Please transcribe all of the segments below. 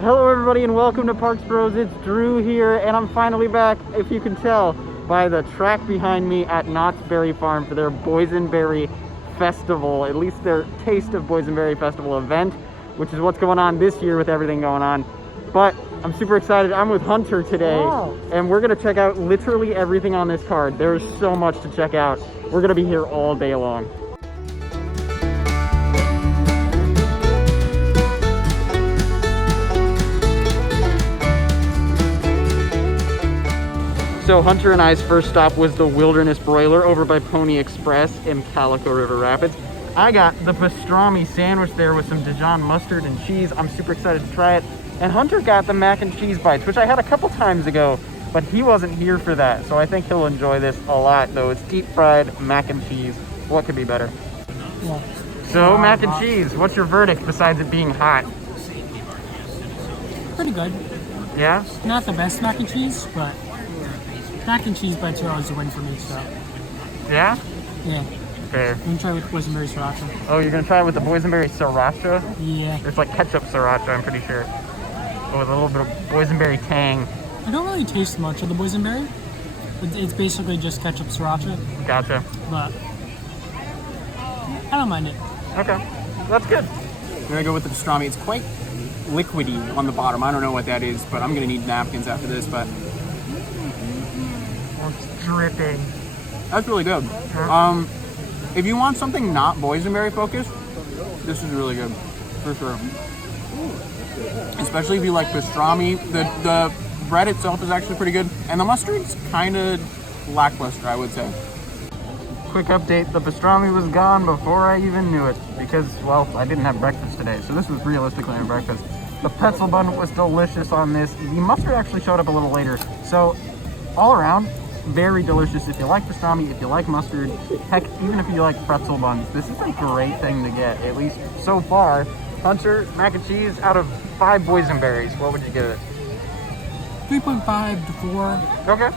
Hello everybody and welcome to Parks Bros. It's Drew here and I'm finally back, if you can tell, by the track behind me at Knott's Berry Farm for their Boysenberry Festival, at least their Taste of Boysenberry Festival event, which is what's going on this year with everything going on. But I'm super excited. I'm with Hunter today, and we're gonna check out literally everything on this card. There is so much to check out. We're gonna be here all day long. So Hunter and I's first stop was the Wilderness Broiler over by Pony Express in Calico River Rapids. I got the pastrami sandwich there with some Dijon mustard and cheese. I'm super excited to try it. And Hunter got the mac and cheese bites, which I had a couple times ago, but he wasn't here for that. So I think he'll enjoy this a lot, though. It's deep fried mac and cheese. What could be better? Yeah. So mac and cheese, what's your verdict besides it being hot? Pretty good. Yeah? Not the best mac and cheese, but mac and cheese bites are always a win for me, so. Yeah? Yeah. Fair. I'm gonna try with boysenberry sriracha. Oh, you're gonna try it with the boysenberry sriracha? Yeah. It's like ketchup sriracha, I'm pretty sure. Oh, with a little bit of boysenberry tang. I don't really taste much of the boysenberry. It's basically just ketchup sriracha. Gotcha. But I don't mind it. Okay, that's good. I'm gonna go with the pastrami. It's quite liquidy on the bottom. I don't know what that is, but I'm gonna need napkins after this, but It's dripping. that's really good. If you want something not boysenberry focused, this is really good, for sure. Especially if you like pastrami. The bread itself is actually pretty good, and the mustard's kind of lackluster, I would say. Quick update, the pastrami was gone before I even knew it because, well, I didn't have breakfast today, so this was realistically my breakfast. The pretzel bun was delicious on this. The mustard actually showed up a little later, so all around, very delicious. If you like pastrami, if you like mustard, heck, even if you like pretzel buns, this is a great thing to get, at least so far. Hunter, mac and cheese, out of 5 boysenberries, what would you give it? 3.5 to 4. Okay.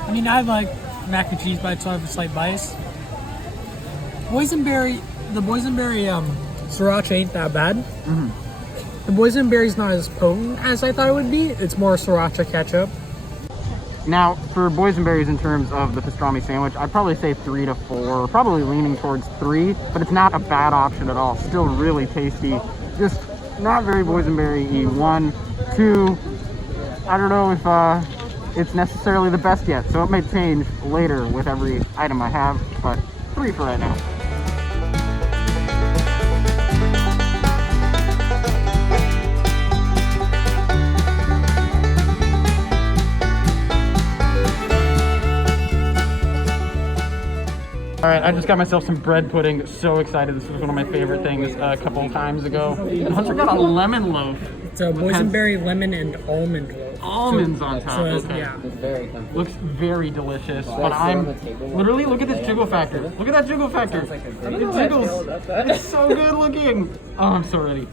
I mean, I like mac and cheese bites, so I have a slight bias. The boysenberry sriracha ain't that bad. The boysenberry's not as potent as I thought it would be. It's more sriracha ketchup. Now, for boysenberries in terms of the pastrami sandwich, I'd probably say 3 to 4, probably leaning towards 3, but it's not a bad option at all. Still really tasty, just not very boysenberry-y. 1, 2, I don't know if it's necessarily the best yet, so it may change later with every item I have, but 3 for right now. All right, I just got myself some bread pudding. So excited. This was one of my favorite things a couple of times ago. And Hunter got a lemon loaf. It's a boysenberry, lemon, and almond loaf. Almonds on top. Okay. Yeah. Looks very delicious. But I'm literally, look at this jiggle factor. Look at that jiggle factor. It jiggles. It's so good looking. Oh, I'm so ready.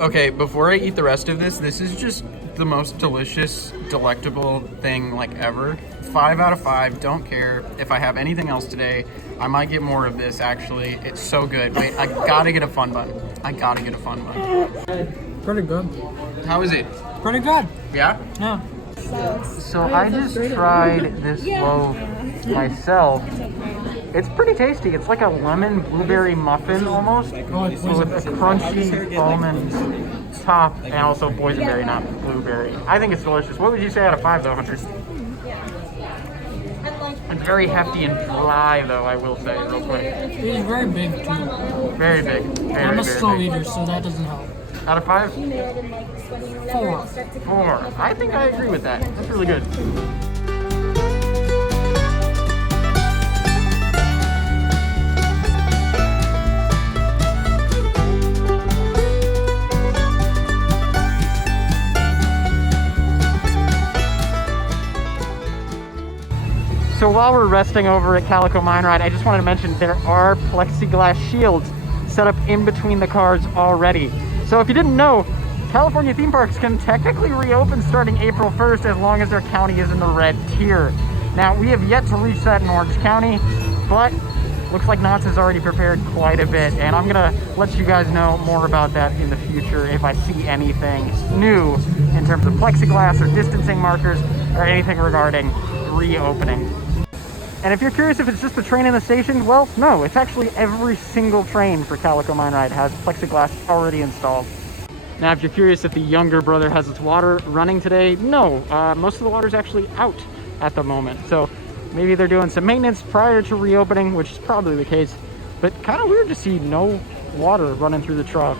Okay, before I eat the rest of this, this is just the most delicious, delectable thing like ever. 5 out of 5, don't care. If I have anything else today, I might get more of this actually. It's so good. Wait, I gotta get a fun bun. I gotta get a fun bun. Pretty good. How is it? Pretty good. Yeah? Yeah. So I just tried this loaf myself. It's pretty tasty. It's like a lemon blueberry muffin almost, with a crunchy almond top and also boysenberry, not blueberry. I think it's delicious. What would you say out of 5 though, Hunter? It's very hefty and dry though, I will say real quick. It's very big too. Very big. I'm a slow eater, so that doesn't help. Out of 5? 4. 4. I think I agree with that. That's really good. So while we're resting over at Calico Mine Ride, I just wanted to mention there are plexiglass shields set up in between the cars already. So if you didn't know, California theme parks can technically reopen starting April 1st as long as their county is in the red tier. Now, we have yet to reach that in Orange County, but Looks like Knott's has already prepared quite a bit, and I'm gonna let you guys know more about that in the future if I see anything new in terms of plexiglass or distancing markers or anything regarding reopening. And if you're curious if it's just the train in the station, well, no, it's actually every single train for Calico Mine Ride has plexiglass already installed. Now, if you're curious if the younger brother has its water running today, no, most of the water's actually out at the moment. So maybe they're doing some maintenance prior to reopening, which is probably the case, but kind of weird to see no water running through the trough.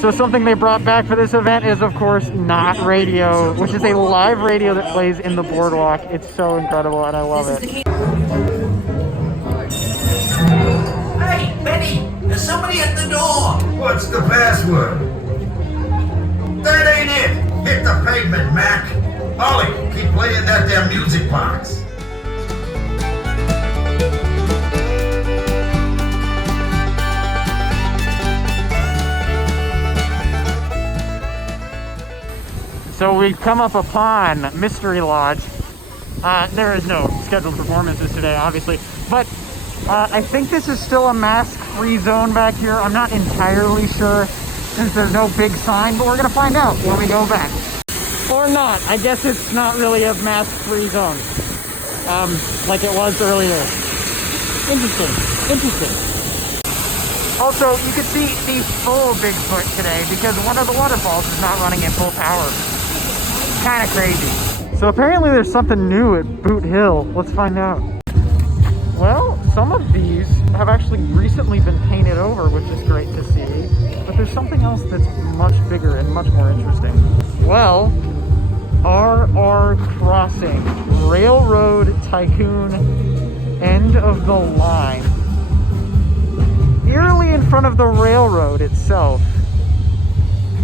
So something they brought back for this event is, of course, Knott Radio, which is a live radio that plays in the boardwalk. It's so incredible, and I love it. Hey, Benny, there's somebody at the door. What's the password? That ain't it. Hit the pavement, Mac. Ollie, keep playing that damn music box. So we've come up upon Mystery Lodge. There is no scheduled performances today, obviously, but I think this is still a mask-free zone back here. I'm not entirely sure since there's no big sign, but we're gonna find out when we go back. Or not. I guess it's not really a mask-free zone, like it was earlier. Interesting. Also, you can see the full Bigfoot today because one of the waterfalls is not running at full power. Kind of crazy. So apparently there's something new at Boot Hill. Let's find out. Well, some of these have actually recently been painted over, which is great to see. But there's something else that's much bigger and much more interesting. Well, RR Crossing, Railroad Tycoon, end of the line. Eerily in front of the railroad itself.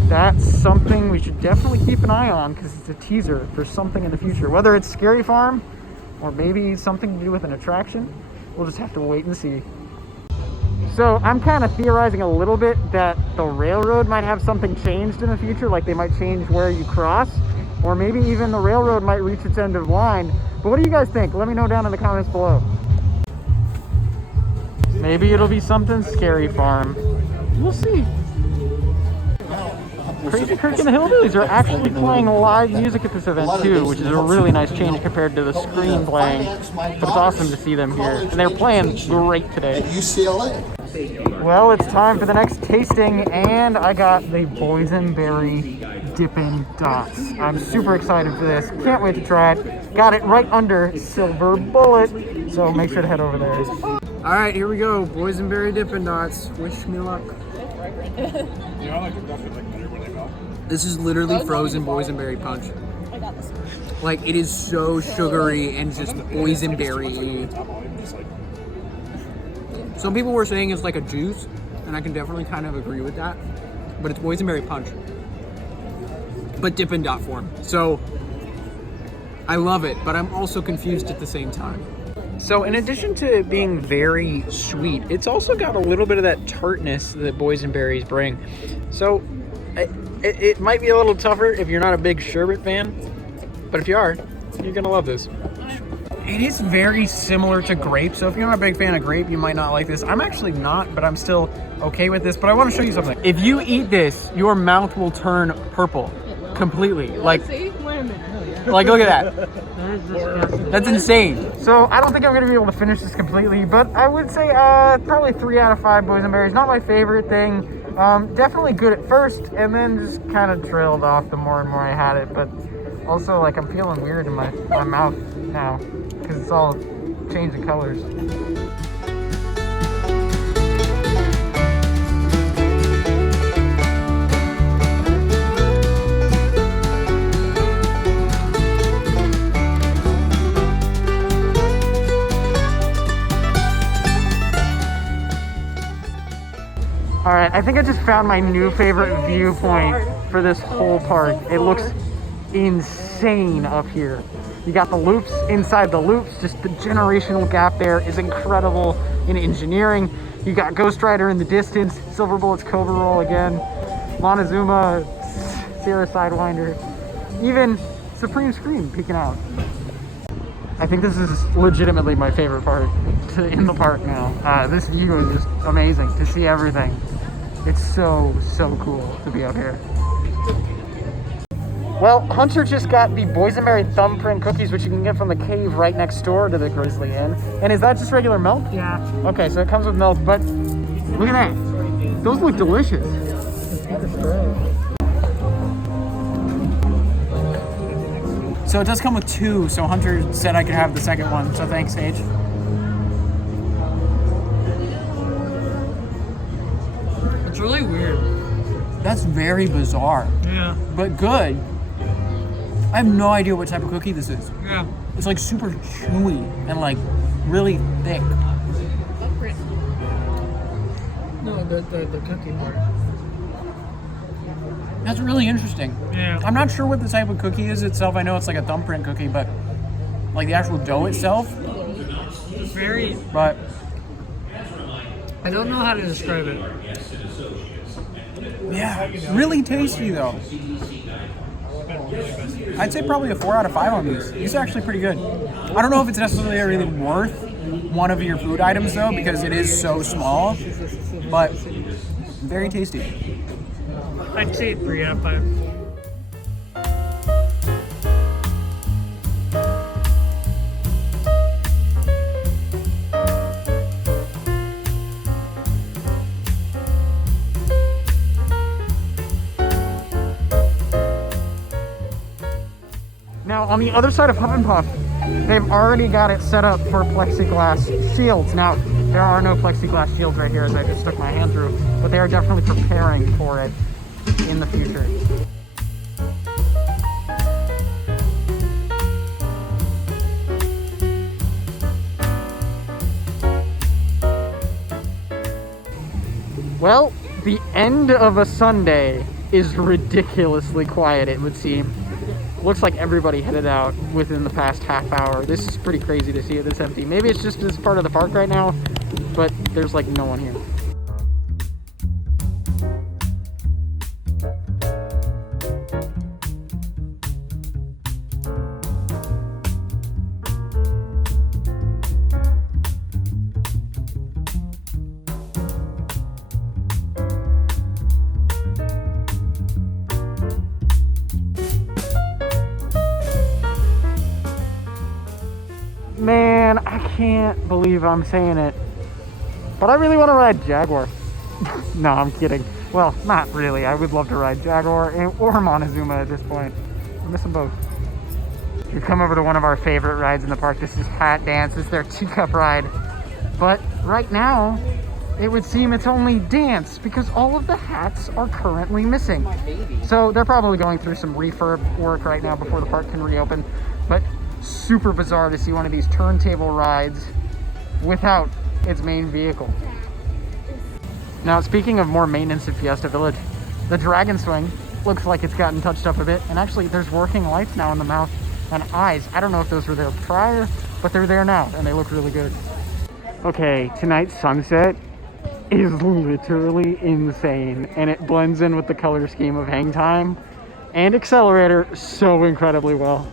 That's something we should definitely keep an eye on because it's a teaser for something in the future. Whether it's Scary Farm or maybe something to do with an attraction, we'll just have to wait and see. So I'm kind of theorizing a little bit that the railroad might have something changed in the future, like they might change where you cross, or maybe even the railroad might reach its end of line. But what do you guys think? Let me know down in the comments below. Maybe it'll be something Scary Farm. We'll see. Crazy Kirk and the Hillbillies are actually playing live music at this event too, which is a really nice change compared to the screen playing. But it's awesome to see them here. And they're playing great today. UCLA. Well, it's time for the next tasting, and I got the Boysenberry Dippin Dots. I'm super excited for this. Can't wait to try it. Got it right under Silver Bullet, so make sure to head over there. All right, here we go. Boysenberry Dippin' Dots. Wish me luck. This is literally frozen boysenberry punch. Like, it is so sugary and just boysenberry. Some people were saying it's like a juice, and I can definitely kind of agree with that. But it's boysenberry punch, but Dippin' Dot form. So I love it, but I'm also confused at the same time. So in addition to being very sweet, it's also got a little bit of that tartness that boysenberries bring. So it might be a little tougher if you're not a big sherbet fan, but if you are, you're gonna love this. It is very similar to grape, so if you're not a big fan of grape, you might not like this. I'm actually not, but I'm still okay with this, but I want to show you something. If you eat this, your mouth will turn purple completely. Like, like look at that. That's insane. So I don't think I'm going to be able to finish this completely, but I would say probably 3 out of 5 boysenberries. Not my favorite thing. Definitely good at first, and then just kind of trailed off the more and more I had it. But also, like, I'm feeling weird in my mouth now because it's all changing colors. All right, I think I just found my new favorite viewpoint for this whole park. It looks insane up here. You got the loops inside the loops, just the generational gap there is incredible in engineering. You got Ghost Rider in the distance, Silver Bullet's Cobra Roll again, Montezuma, Sierra Sidewinder, even Supreme Scream peeking out. I think this is legitimately my favorite part in the park now. This view is just amazing to see everything. It's so cool to be out here. Well, Hunter just got the boysenberry thumbprint cookies, which you can get from the cave right next door to the Grizzly Inn. And is that just regular milk? Yeah. Okay, so it comes with milk, but look at that. Those look delicious. So it does come with 2, so Hunter said I could have the second one, so thanks, Sage. It's really weird. That's very bizarre. Yeah. But good. I have no idea what type of cookie this is. Yeah. It's like super chewy and like really thick. No, the cookie part. That's really interesting. Yeah. I'm not sure what the type of cookie is itself. I know it's like a thumbprint cookie, but like the actual dough itself. Very. But I don't know how to describe it. Yeah, really tasty though. I'd say probably a 4 out of 5 on these. These are actually pretty good. I don't know if it's necessarily worth one of your food items though, because it is so small, but very tasty. I'd say 3 out of 5. Now, on the other side of Huff and Puff, they've already got it set up for plexiglass shields. Now, there are no plexiglass shields right here as I just stuck my hand through, but they are definitely preparing for it in the future. Well, the end of a Sunday is ridiculously quiet, it would seem. Looks like everybody headed out within the past half hour. This is pretty crazy to see it this empty. Maybe it's just this part of the park right now, but there's like no one here. Man, I can't believe I'm saying it, but I really want to ride Jaguar. No, I'm kidding. Well, not really. I would love to ride Jaguar or Montezuma at this point. I miss them both. We've come over to one of our favorite rides in the park. This is Hat Dance. It's their teacup ride. But right now, it would seem it's only dance because all of the hats are currently missing. So they're probably going through some refurb work right now before the park can reopen. But super bizarre to see one of these turntable rides without its main vehicle. Now, speaking of more maintenance at Fiesta Village, the Dragon Swing looks like it's gotten touched up a bit, and actually there's working lights now in the mouth and eyes. I don't know if those were there prior, but they're there now and they look really good. Okay, tonight's sunset is literally insane, and it blends in with the color scheme of Hang Time and Accelerator so incredibly well.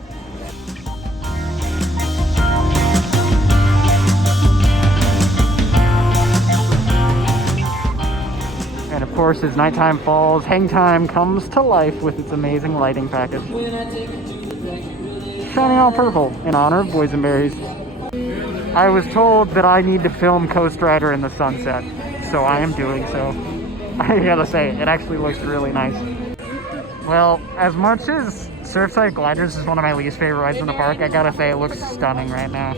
And of course, as nighttime falls, Hang Time comes to life with its amazing lighting package. Shining all purple in honor of boysenberries. I was told that I need to film Coast Rider in the sunset, so I am doing so. I gotta say, it actually looks really nice. Well, as much as Surfside Gliders is one of my least favorite rides in the park, I gotta say it looks stunning right now.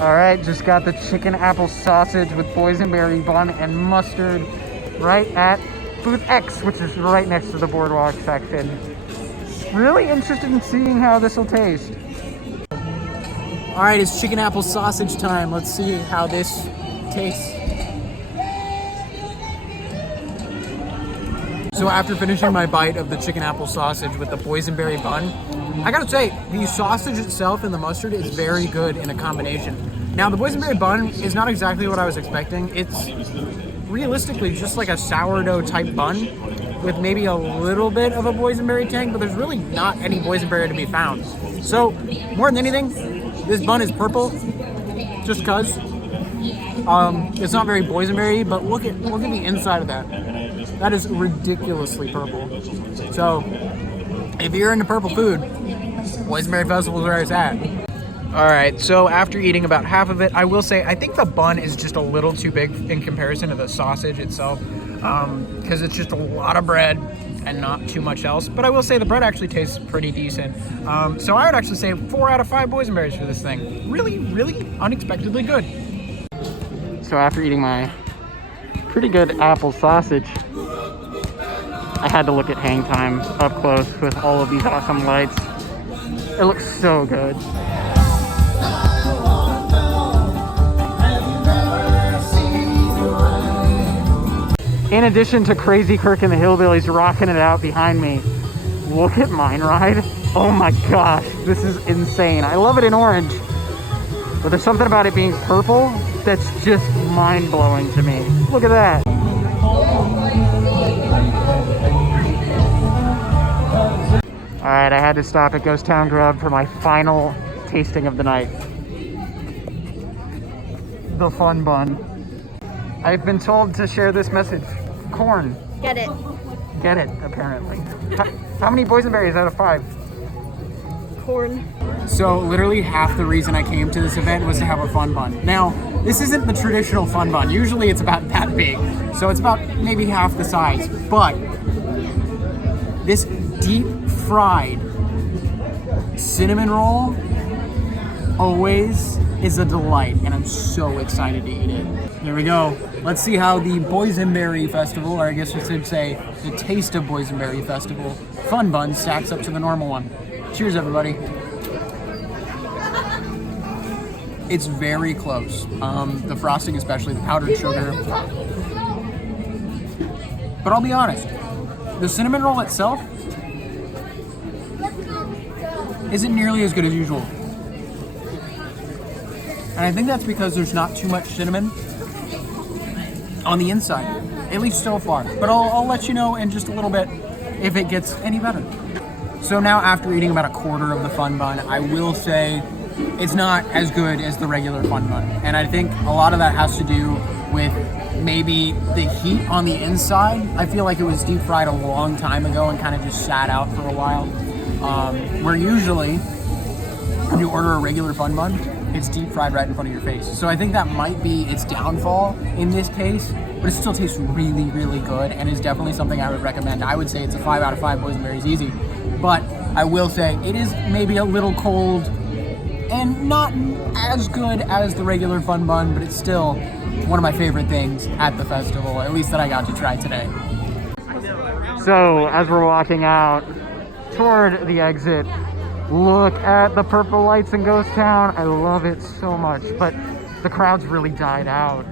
Alright, just got the chicken apple sausage with boysenberry bun and mustard right at Booth X, which is right next to the boardwalk section. Really interested in seeing how this will taste. Alright, it's chicken apple sausage time. Let's see how this tastes. So after finishing my bite of the chicken apple sausage with the boysenberry bun, I gotta say, the sausage itself and the mustard is very good in a combination. Now, the boysenberry bun is not exactly what I was expecting. It's realistically just like a sourdough type bun with maybe a little bit of a boysenberry tang, but there's really not any boysenberry to be found. So more than anything, this bun is purple just cause. It's not very boysenberry, but look at the inside of that. That is ridiculously purple. So if you're into purple food, Boysenberry Festival is where it's at. All right, so after eating about half of it, I will say I think the bun is just a little too big in comparison to the sausage itself, because it's just a lot of bread and not too much else. But I will say the bread actually tastes pretty decent. So I would actually say 4 out of 5 boysenberries for this thing. Really, really unexpectedly good. So after eating my pretty good apple sausage, I had to look at hang time up close with all of these awesome lights. It looks so good. In addition to Crazy Kirk and the Hillbillies rocking it out behind me, look at Mine Ride. Oh my gosh, this is insane. I love it in orange, but there's something about it being purple that's just mind-blowing to me. Look at that. All right, I had to stop at Ghost Town Grub for my final tasting of the night. The fun bun. I've been told to share this message. Corn. Get it. Get it, apparently. How many boysenberries out of 5? Corn. So literally half the reason I came to this event was to have a fun bun. Now, this isn't the traditional fun bun. Usually it's about that big. So it's about maybe half the size. But this deep fried cinnamon roll always is a delight, and I'm so excited to eat it. Here we go. Let's see how the Boysenberry Festival, or I guess we should say the Taste of Boysenberry Festival fun bun stacks up to the normal one. Cheers, everybody. It's very close. The frosting, especially the powdered sugar. But I'll be honest, the cinnamon roll itself isn't nearly as good as usual. And I think that's because there's not too much cinnamon on the inside, at least so far. But I'll let you know in just a little bit if it gets any better. So now after eating about a quarter of the fun bun, I will say it's not as good as the regular fun bun. And I think a lot of that has to do with maybe the heat on the inside. I feel like it was deep fried a long time ago and kind of just sat out for a while. Where usually when you order a regular fun bun, it's deep fried right in front of your face. So I think that might be its downfall in this case, but it still tastes really, really good and is definitely something I would recommend. I would say it's a 5 out of 5 boysenberries easy, but I will say it is maybe a little cold and not as good as the regular fun bun, but it's still one of my favorite things at the festival, at least that I got to try today. So as we're walking out toward the exit, look at the purple lights in Ghost Town. I love it so much, but the crowds really died out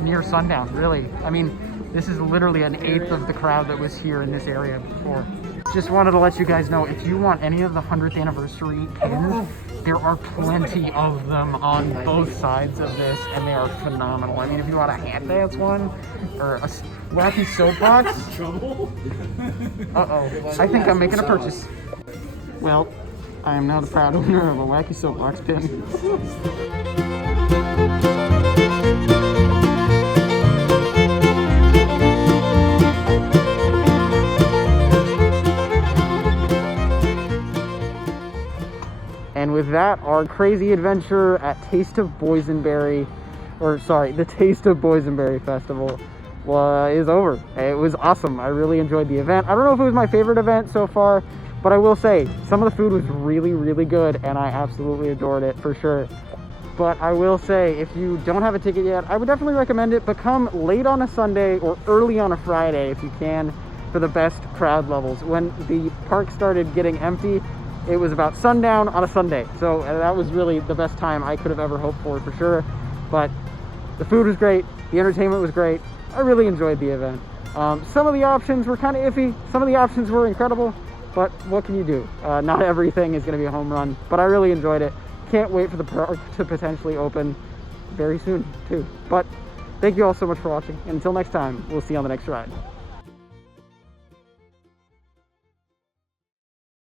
near sundown, really. I mean, this is literally an 1/8 of the crowd that was here in this area before. Just wanted to let you guys know, if you want any of the 100th anniversary pins, there are plenty of them on both sides of this, and they are phenomenal. I mean, if you want a hand dance one, or a wacky soapbox. Uh-oh, I think I'm making a purchase. Well, I am now the proud owner of a wacky soapbox pin. And with that, our crazy adventure at Taste of Boysenberry, the Taste of Boysenberry Festival is over. It was awesome. I really enjoyed the event. I don't know if it was my favorite event so far, but I will say some of the food was really, really good, and I absolutely adored it for sure. But I will say, if you don't have a ticket yet, I would definitely recommend it, but come late on a Sunday or early on a Friday if you can, for the best crowd levels. When the park started getting empty, it was about sundown on a Sunday, so that was really the best time I could have ever hoped for sure. But the food was great, the entertainment was great. I really enjoyed the event. Some of the options were kind of iffy, some of the options were incredible, but what can you do? Not everything is going to be a home run, but I really enjoyed it. Can't wait for the park to potentially open very soon too. But Thank you all so much for watching, and until next time, we'll see you on the next ride.